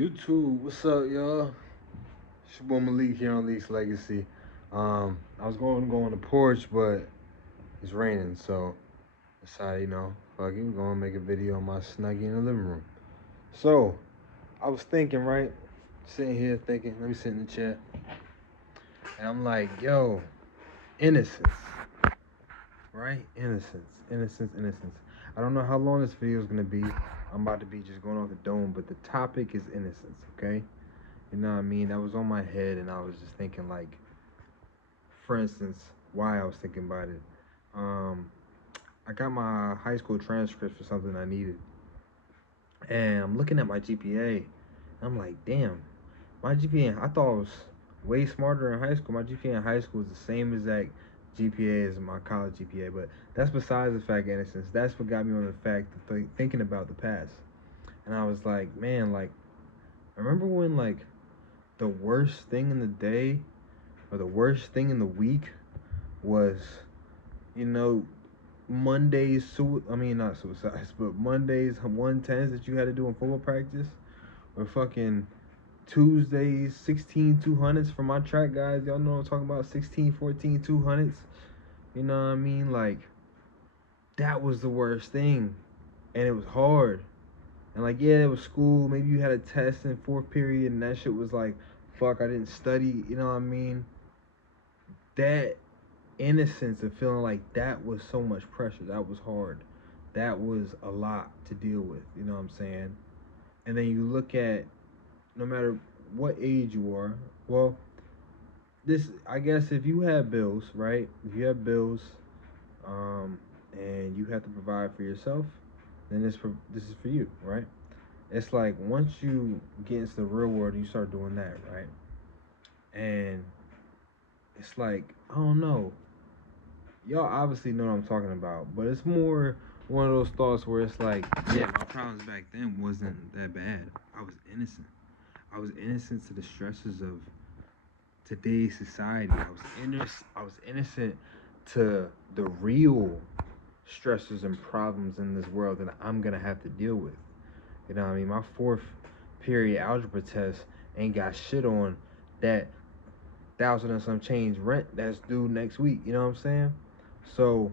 YouTube, what's up, y'all? It's your boy Malik here on Leaks Legacy. I was going to go on the porch, but it's raining, so I decided, fuck it, we're gonna make a video on my snuggie in the living room. So I was thinking, right, sitting here thinking, let me sit in the chat, and I'm like, yo, innocence, right? Innocence. I don't know how long this video is gonna be. I'm about to be just going off the dome, but the topic is innocence, okay? You know what I mean? That was on my head, and I was just thinking, like, for instance, why I was thinking about it. I got my high school transcript for something I needed, and I'm looking at my GPA, and I'm like, damn, my GPA, I thought I was way smarter in high school. My GPA in high school is the same exact GPA as my college GPA, but that's besides the fact, innocence. That's what got me on the fact of thinking about the past. And I was like, man, like, remember when, like, the worst thing in the day or the worst thing in the week was, you know, Mondays, I mean, not suicides, but Mondays 110s that you had to do in football practice, or fucking Tuesdays 16 200s for my track guys. Y'all know what I'm talking about, 16 14 200s. You know what I mean? Like, that was the worst thing, and it was hard. And like, yeah, it was school. Maybe you had a test in fourth period, and that shit was like, fuck, I didn't study. You know what I mean? That innocence of feeling like that was so much pressure. That was hard. That was a lot to deal with. You know what I'm saying? And then you look at, no matter what age you are, well, this, I guess, if you have bills, right? If you have bills, and you have to provide for yourself, then this is for you, right? It's like once you get into the real world, you start doing that, right? And it's like, I don't know. Y'all obviously know what I'm talking about, but it's more one of those thoughts where it's like, yeah, my problems back then wasn't that bad. I was innocent. I was innocent to the stresses of today's society. I was innocent to the real stresses and problems in this world that I'm gonna have to deal with. You know what I mean? My fourth period algebra test ain't got shit on that thousand and some change rent that's due next week. You know what I'm saying? So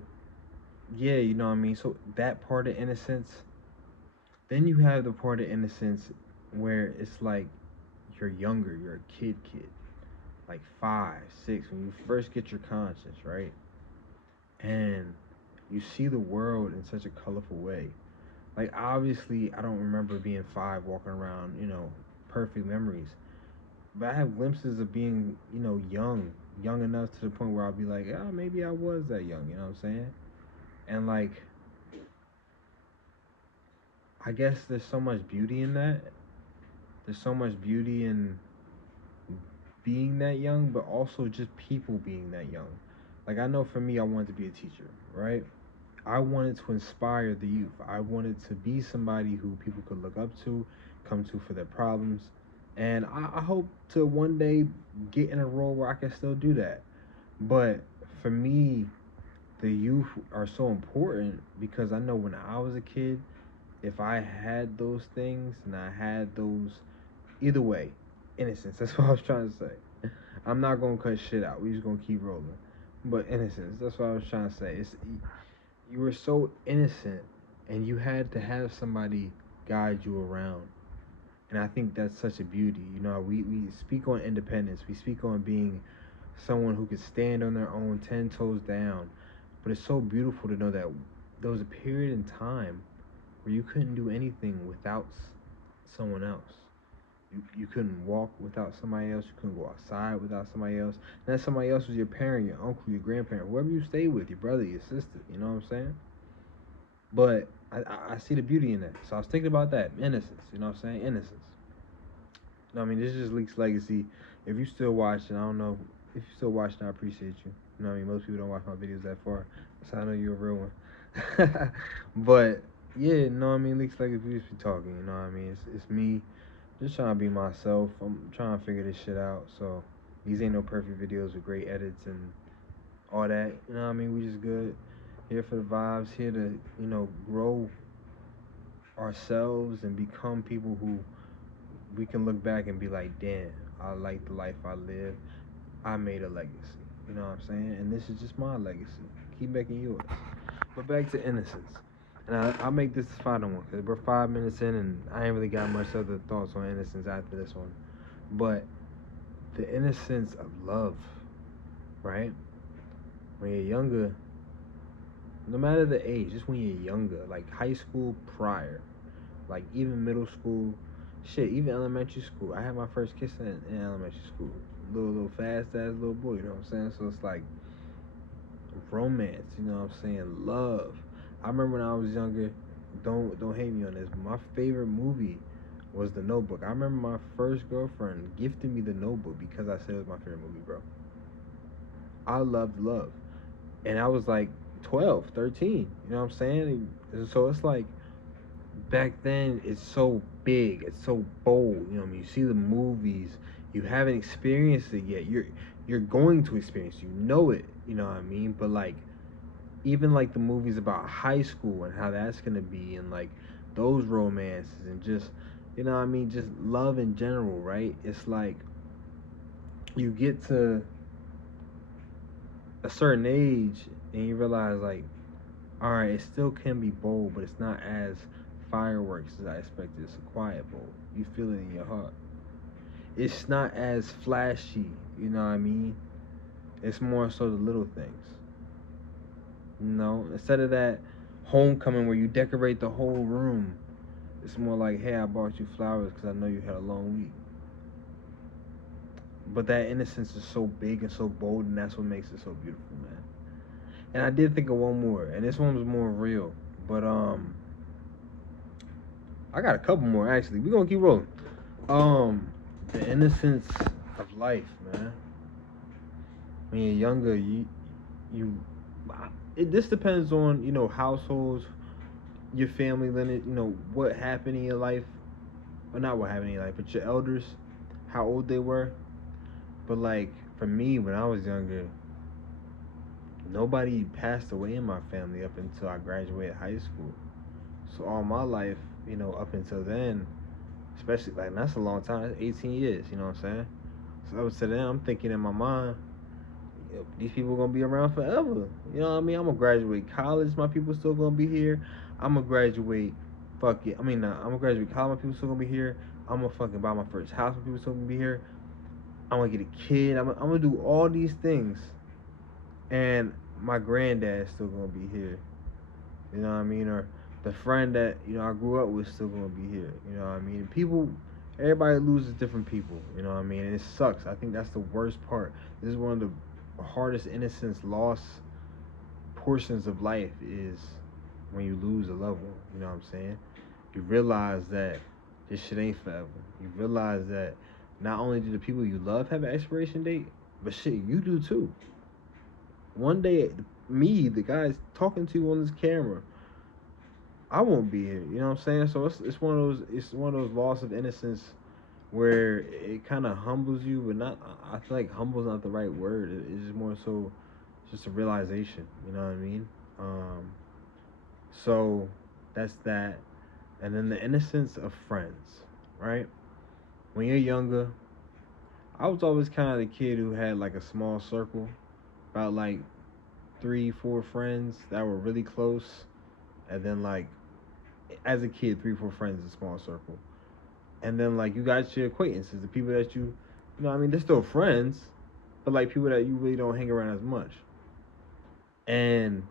yeah, you know what I mean? So that part of innocence. Then you have the part of innocence where it's like you're younger, you're a kid, like 5, 6, when you first get your conscience, right? And you see the world in such a colorful way. Like, obviously, I don't remember being 5 walking around, perfect memories. But I have glimpses of being, young enough to the point where I'll be like, oh, maybe I was that young, you know what I'm saying? And, like, I guess there's so much beauty in that. There's so much beauty in being that young, but also just people being that young. Like, I know for me, I wanted to be a teacher, right? I wanted to inspire the youth. I wanted to be somebody who people could look up to, come to for their problems. And I hope to one day get in a role where I can still do that. But for me, the youth are so important because I know when I was a kid, if I had those things and I had those, either way, innocence, that's what I was trying to say. I'm not going to cut shit out. We just going to keep rolling. But innocence, that's what I was trying to say. You were so innocent, and you had to have somebody guide you around. And I think that's such a beauty. We speak on independence. We speak on being someone who could stand on their own 10 toes down. But it's so beautiful to know that there was a period in time where you couldn't do anything without someone else. You couldn't walk without somebody else. You couldn't go outside without somebody else. And that somebody else was your parent, your uncle, your grandparent, whoever you stay with, your brother, your sister. You know what I'm saying? But I see the beauty in that. So I was thinking about that. Innocence. You know what I'm saying? Innocence. No, I mean, this is Leaks Legacy. If you still watching, I don't know. If you're still watching, I appreciate you. You know what I mean? Most people don't watch my videos that far. So I know you're a real one. But, yeah, you know what I mean? Leaks Legacy, we just be talking. You know what I mean? It's me just trying to be myself. I'm trying to figure this shit out. So these ain't no perfect videos with great edits and all that. You know what I mean? We just good. Here for the vibes. Here to, grow ourselves and become people who we can look back and be like, damn, I like the life I lived. I made a legacy. You know what I'm saying? And this is just my legacy. Keep making yours. But back to innocence. And I'll make this the final one because we're 5 minutes in and I ain't really got much other thoughts on innocence after this one. But the innocence of love, right? When you're younger, no matter the age, just when you're younger, like high school prior, like even middle school, shit, even elementary school. I had my first kiss in elementary school. Little fast ass little boy, you know what I'm saying? So it's like romance, you know what I'm saying? Love. I remember when I was younger, don't hate me on this, but my favorite movie was The Notebook. I remember my first girlfriend gifted me The Notebook because I said it was my favorite movie, bro. I loved love. And I was like 12, 13, you know what I'm saying? And so it's like back then it's so big, it's so bold, you know what I mean? You see the movies, you haven't experienced it yet. You're going to experience, you know it, you know what I mean? But like even like the movies about high school and how that's gonna be and like those romances and just you know what I mean, just love in general, right? It's like you get to a certain age and you realize like, all right, it still can be bold, but it's not as fireworks as I expected. It's a quiet bold. You feel it in your heart. It's not as flashy, you know what I mean? It's more so the little things. You know, instead of that homecoming where you decorate the whole room, it's more like, hey, I bought you flowers because I know you had a long week. But that innocence is so big and so bold, and that's what makes it so beautiful, man. And I did think of one more, and this one was more real. But I got a couple more actually. We're gonna keep rolling. The innocence of life, man. When you're younger, you this depends on households, your family limit, what happened in your life, or not what happened in your life, but your elders, how old they were. But like for me, when I was younger, nobody passed away in my family up until I graduated high school. So all my life, up until then, especially like that's a long time. That's 18 years. You know what I'm saying? So up to then, I'm thinking in my mind, these people are gonna be around forever. You know what I mean? I'm gonna graduate college. My people still gonna be here. I'm gonna graduate. Fuck it. I'm gonna graduate college. My people still gonna be here. I'm gonna fucking buy my first house. My people still gonna be here. I'm gonna get a kid. I'm gonna do all these things, and my granddad's still gonna be here. You know what I mean? Or the friend that I grew up with still gonna be here. You know what I mean? People, everybody loses different people. You know what I mean? And it sucks. I think that's the worst part. This is one of the hardest innocence loss portions of life is when you lose a loved one. You know what I'm saying? You realize that this shit ain't forever. You realize that not only do the people you love have an expiration date, but shit, you do too. One day, me, the guy's talking to you on this camera, I won't be here. You know what I'm saying? So it's one of those loss of innocence where it kind of humbles you, but not. I feel like humble's not the right word. It's just more so just a realization. You know what I mean? So that's that, and then the innocence of friends, right? When you're younger, I was always kind of the kid who had like a small circle, about like 3, 4 friends that were really close, and then like as a kid, 3, 4 friends is a small circle. And then like you got your acquaintances, the people that you know what I mean, they're still friends, but like people that you really don't hang around as much. And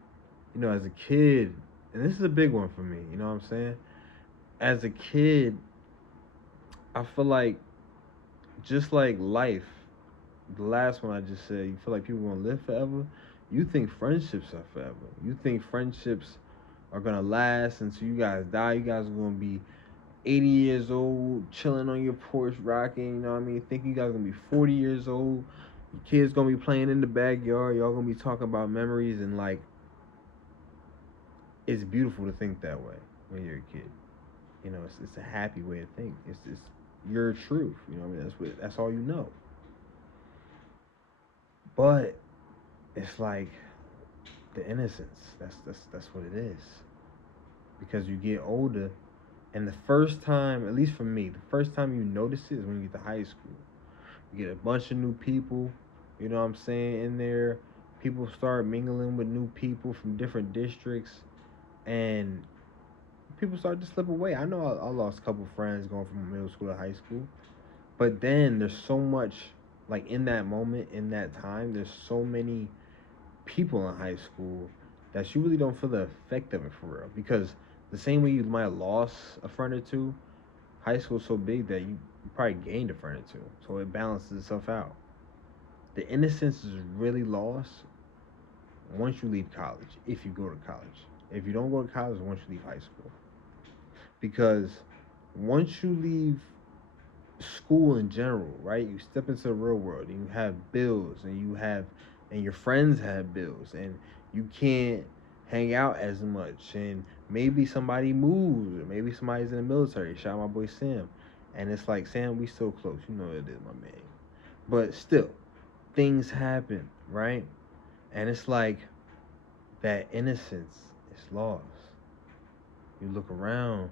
as a kid, and this is a big one for me, you know what I'm saying? As a kid, I feel like just like life, the last one I just said, you feel like people gonna live forever. You think friendships are forever. You think friendships are gonna last until you guys die. You guys are gonna be 80 years old, chilling on your porch, rocking, you know what I mean? Think you guys gonna be 40 years old. Your kids gonna be playing in the backyard. Y'all gonna be talking about memories, and like, it's beautiful to think that way when you're a kid. It's a happy way to think. It's your truth. You know what I mean? That's all you know. But it's like the innocence. That's what it is. Because you get older, And the first time, at least for me, the first time you notice it is when you get to high school. You get a bunch of new people, you know what I'm saying, in there. People start mingling with new people from different districts, and people start to slip away. I know I lost a couple friends going from middle school to high school, but then there's so much, like in that moment, in that time, there's so many people in high school that you really don't feel the effect of it for real. Because the same way you might have lost a friend or two, high school's so big that you probably gained a friend or two. So it balances itself out. The innocence is really lost once you leave college, if you go to college. If you don't go to college, once you leave high school. Because once you leave school in general, right? You step into the real world and you have bills and your friends have bills and you can't hang out as much and maybe somebody moves or maybe somebody's in the military. Shout out my boy Sam. And it's like, Sam, we still close. You know it is, my man. But still, things happen, right? And it's like that innocence is lost. You look around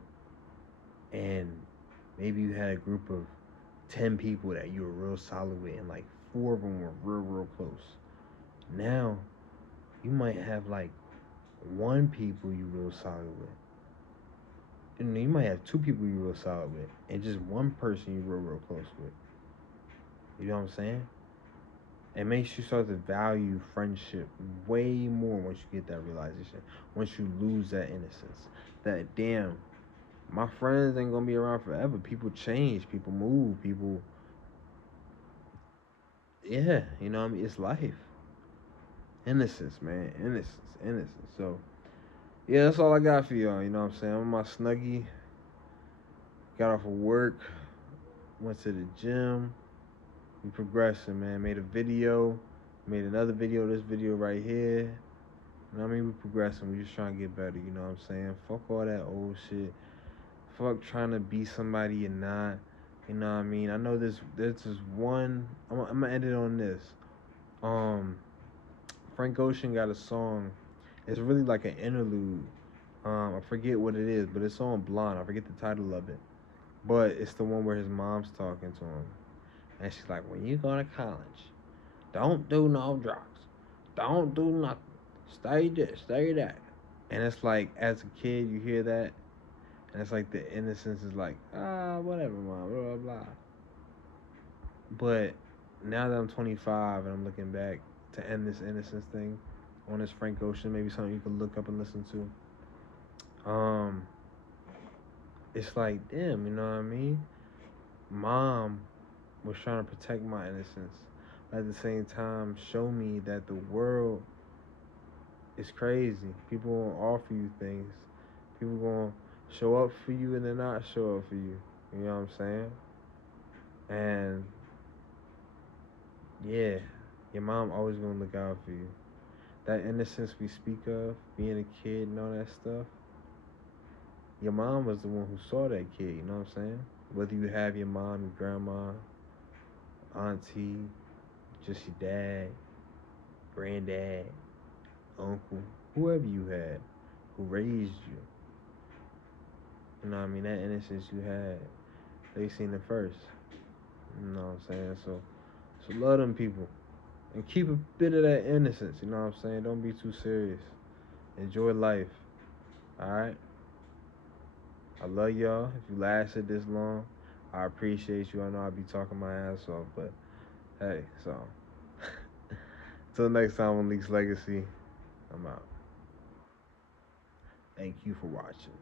and maybe you had a group of 10 people that you were real solid with, and like 4 of them were real close. Now, you might have like 1 people you real solid with. And you might have 2 people you real solid with, and just 1 person you real close with. You know what I'm saying? It makes you start to value friendship way more once you get that realization. Once you lose that innocence. That damn, my friends ain't gonna be around forever. People change, people move, people. Yeah, you know what I mean? It's life. Innocence, man. Innocence. So, yeah, that's all I got for y'all. You know what I'm saying? I'm in my snuggie. Got off of work. Went to the gym. We progressing, man. Made a video. Made another video. This video right here. You know what I mean? We progressing. We just trying to get better. You know what I'm saying? Fuck all that old shit. Fuck trying to be somebody you're not. You know what I mean? I know there's this one. I'm gonna end it on this. Frank Ocean got a song. It's really like an interlude. I forget what it is, but it's on Blonde. I forget the title of it. But it's the one where his mom's talking to him. And she's like, when you go to college, don't do no drugs. Don't do nothing. Stay this, stay that. And it's like, as a kid, you hear that. And it's like the innocence is like, whatever, mom, blah, blah, blah. But now that I'm 25 and I'm looking back to end this innocence thing on this Frank Ocean, maybe something you can look up and listen to. It's like, damn, you know what I mean? Mom was trying to protect my innocence. At the same time, show me that the world is crazy. People won't offer you things. People gonna show up for you and then not show up for you. You know what I'm saying? And yeah, your mom always gonna look out for you. That innocence we speak of, being a kid and all that stuff, your mom was the one who saw that kid, you know what I'm saying? Whether you have your mom, your grandma, auntie, just your dad, granddad, uncle, whoever you had who raised you. You know what I mean? That innocence you had, they seen it first. You know what I'm saying? So love them people. And keep a bit of that innocence, you know what I'm saying? Don't be too serious. Enjoy life. Alright? I love y'all. If you lasted this long, I appreciate you. I know I be talking my ass off, but hey, so until next time on Leaks Legacy, I'm out. Thank you for watching.